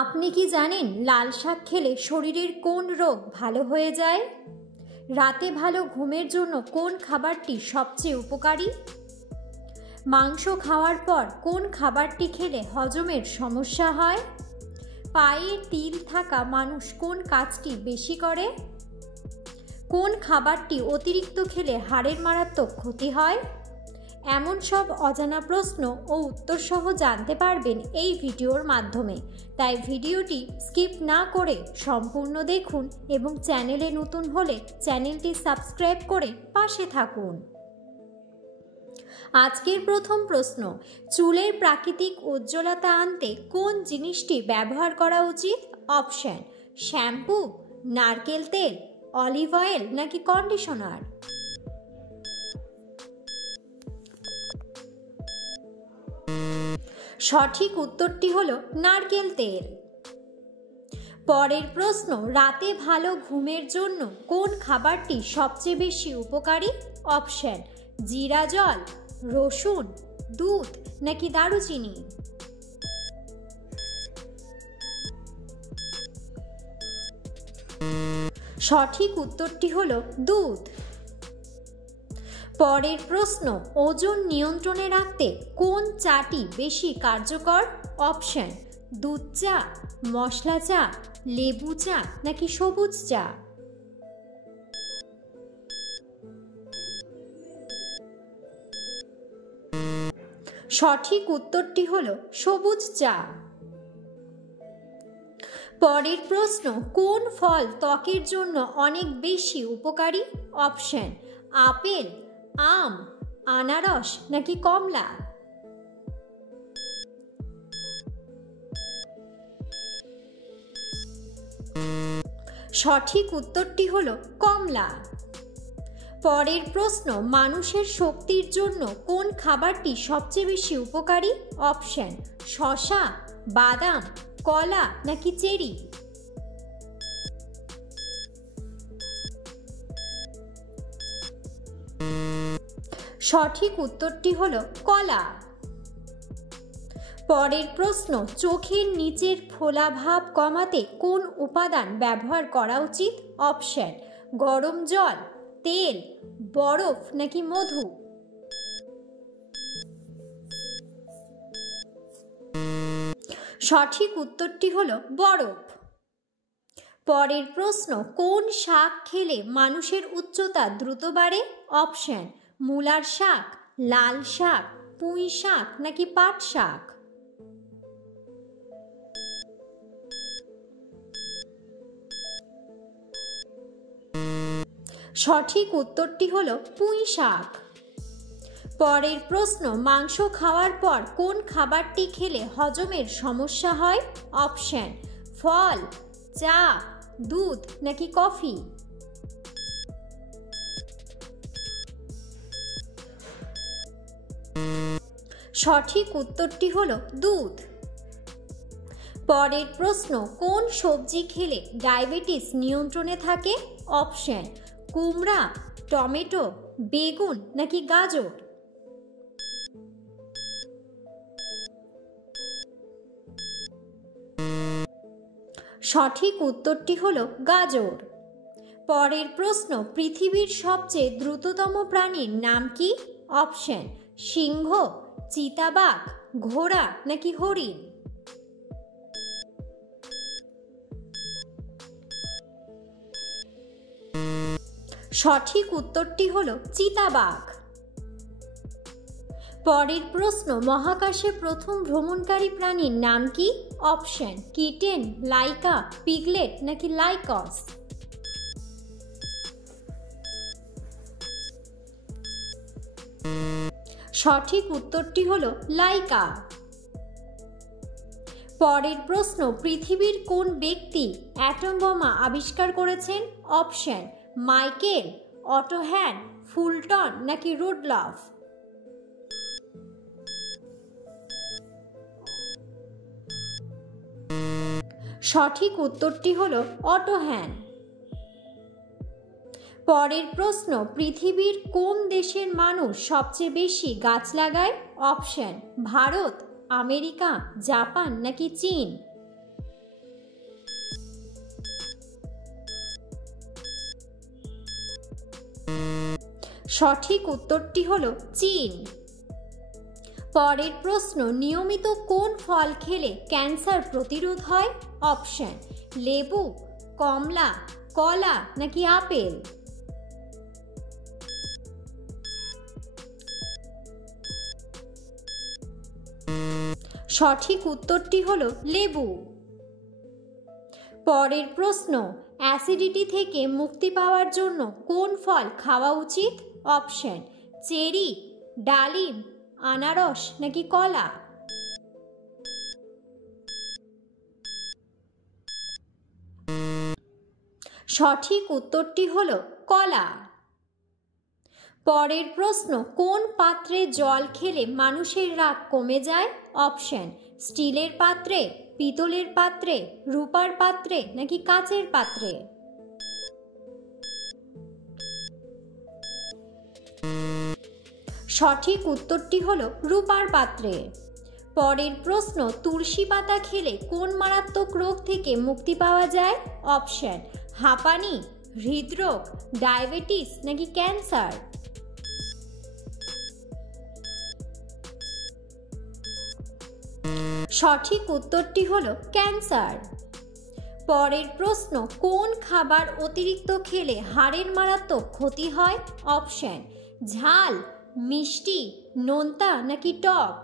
আপনি কি জানেন লাল শাক খেলে শরীরের কোন রোগ ভালো হয়ে যায়? রাতে ভালো ঘুমের জন্য কোন খাবারটি সবচেয়ে উপকারী? মাংস খাওয়ার পর কোন খাবারটি খেলে হজমের সমস্যা হয়? পায়ে তিল থাকা মানুষ কোন কাজটি বেশি করে? কোন খাবারটি অতিরিক্ত খেলে হাড়ের মারাত্মক ক্ষতি হয়? এমন সব অজানা প্রশ্ন ও উত্তর সহ জানতে পারবেন এই ভিডিওর মাধ্যমে। তাই ভিডিওটি স্কিপ না করে সম্পূর্ণ দেখুন এবং চ্যানেলে নতুন হলে চ্যানেলটি সাবস্ক্রাইব করে পাশে থাকুন। আজকের প্রথম প্রশ্ন, চুলের প্রাকৃতিক উজ্জ্বলতা আনতে কোন জিনিসটি ব্যবহার করা উচিত? অপশন: শ্যাম্পু, নারকেল তেল, অলিভ অয়েল নাকি কন্ডিশনার? সঠিক উত্তরটি হলো নারকেল তেল। পরের প্রশ্ন, রাতে ভালো ঘুমের জন্য কোন খাবারটি সবচেয়ে বেশি উপকারী? অপশন: জিরা জল, রসুন, দুধ নাকি দারুচিনি? সঠিক উত্তরটি হলো দুধ। পরের প্রশ্ন, ওজন নিয়ন্ত্রণে রাখতে কোন চাটি বেশি কার্যকর? অপশন: দুধ চা, মশলা চা, লেবু চা নাকি সবুজ চা? সঠিক উত্তরটি হলো সবুজ চা। পরের প্রশ্ন, কোন ফল ত্বকের জন্য অনেক বেশি উপকারী? অপশন: আপেল, আম, আনারস নাকি কমলা? সঠিক উত্তরটি হলো কমলা। পরের প্রশ্ন, মানুষের শক্তির জন্য কোন খাবারটি সবচেয়ে বেশি উপকারী? অপশন: শসা, বাদাম, কলা নাকি চেরি? সঠিক উত্তরটি হলো কলা। পরের প্রশ্ন, চোখের নিচের ফোলা ভাব কমাতে কোন উপাদান ব্যবহার করা উচিত? অপশন: গরম জল, তেল, বরফ নাকি মধু? সঠিক উত্তরটি হলো বরফ। পরের প্রশ্ন, কোন শাক খেলে মানুষের উচ্চতা দ্রুত বাড়ে? অপশন: মূলার শাক, লাল শাক, পুঁই শাক নাকি পাট শাক? সঠিক উত্তরটি হলো পুঁই শাক। পরের প্রশ্ন, মাংস খাওয়ার পর কোন খাবারটি খেলে হজমের সমস্যা হয়? অপশন: ফল, চা, দুধ নাকি কফি? সঠিক উত্তরটি হলো দুধ। পরের প্রশ্ন, কোন সবজি খেলে ডায়াবেটিস নিয়ন্ত্রণে থাকে? অপশন: কুমড়া, টমেটো, বেগুন নাকি গাজর? সঠিক উত্তরটি হলো গাজর। পরের প্রশ্ন, পৃথিবীর সবচেয়ে দ্রুততম প্রাণীর নাম কি? অপশন: সিংহ, চিতাবাঘ, ঘোড়া নাকি হরিণ? সঠিক উত্তরটি হলো চিতাবাঘ। পরের প্রশ্ন, মহাকাশে প্রথম ভ্রমণকারী প্রাণীর নাম কি? অপশন: কিটেন, লাইকা, পিগলেট নাকি লাইকস? সঠিক উত্তরটি হলো লাইকা। পরের প্রশ্ন, পৃথিবীর কোন ব্যক্তি অ্যাটম বোমা আবিষ্কার করেছেন? অপশন: মাইকেল, অটো হ্যান, ফুলটন নাকি রুডলফ? সঠিক উত্তরটি হলো অটো হ্যান। পরের প্রশ্ন, পৃথিবীর কোন দেশের মানুষ সবচেয়ে বেশি গাছ লাগায়? অপশন: ভারত, আমেরিকা, জাপান নাকি চীন? সঠিক উত্তরটি হলো চীন। পরের প্রশ্ন, নিয়মিত কোন ফল খেলে ক্যান্সার প্রতিরোধ হয়? অপশন, লেবু, কমলা, কলা নাকি আপেল? সঠিক উত্তরটি হলো লেবু। পরের প্রশ্ন, অ্যাসিডিটি থেকে মুক্তি পাওয়ার জন্য কোন ফল খাওয়া উচিত? অপশন, চেরি, ডালিম, আনারস নাকি কলা? সঠিক উত্তরটি হলো কলা। পরের প্রশ্ন, কোন পাত্রে জল খেলে মানুষের রাগ কমে যায়? অপশন, স্টিলের পাত্রে, পিতলের পাত্রে, রূপার পাত্রে নাকি কাচের পাত্রে? সঠিক উত্তরটি হলো রূপার পাত্রে। পরের প্রশ্ন, তুলসী পাতা খেলে কোন মারাত্মক রোগ থেকে মুক্তি পাওয়া যায়? অপশন, হাঁপানি, হৃদরোগ, ডায়াবেটিস নাকি ক্যান্সার? সঠিক উত্তরটি হলো ক্যান্সার। পরের প্রশ্ন, কোন খাবার অতিরিক্ত খেলে হাড়ের মারাত্মক ক্ষতি হয়? অপশন, ঝাল, মিষ্টি, নোনতা নাকি টক?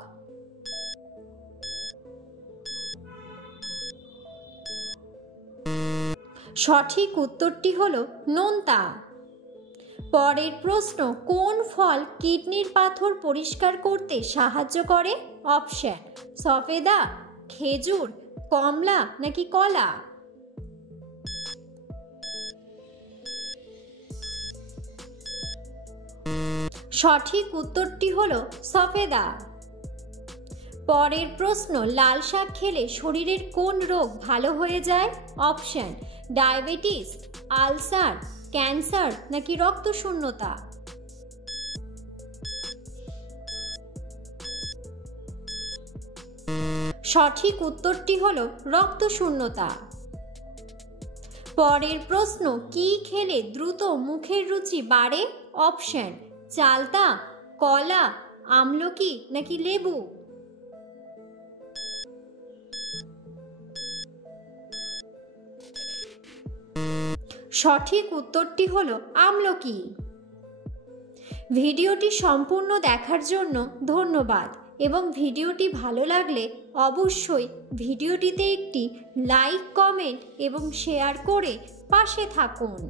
সঠিক উত্তরটি হলো নোনতা। পরের প্রশ্ন, কোন ফল কিডনির পাথর পরিষ্কার করতে সাহায্য করে? অপশন, সফেদা, খেজুর, কমলা নাকি কলা? সঠিক উত্তরটি হলো সফেদা। পরের প্রশ্ন, লাল শাক খেলে শরীরের কোন রোগ ভালো হয়ে যায়? অপশন, ডায়াবেটিস, আলসার, ক্যান্সার নাকি রক্তশূন্যতা? সঠিক উত্তরটি হলো রক্তশূন্যতা। পরের প্রশ্ন, কি খেলে দ্রুত মুখের রুচি বাড়ে? অপশন, চালতা, কলা, আমলকি নাকি লেবু? সঠিক উত্তরটি হলো আমলকি। ভিডিওটি সম্পূর্ণ দেখার জন্য ধন্যবাদ এবং ভিডিওটি ভালো লাগলে অবশ্যই ভিডিওটিতে একটি লাইক, কমেন্ট এবং শেয়ার করে পাশে থাকুন।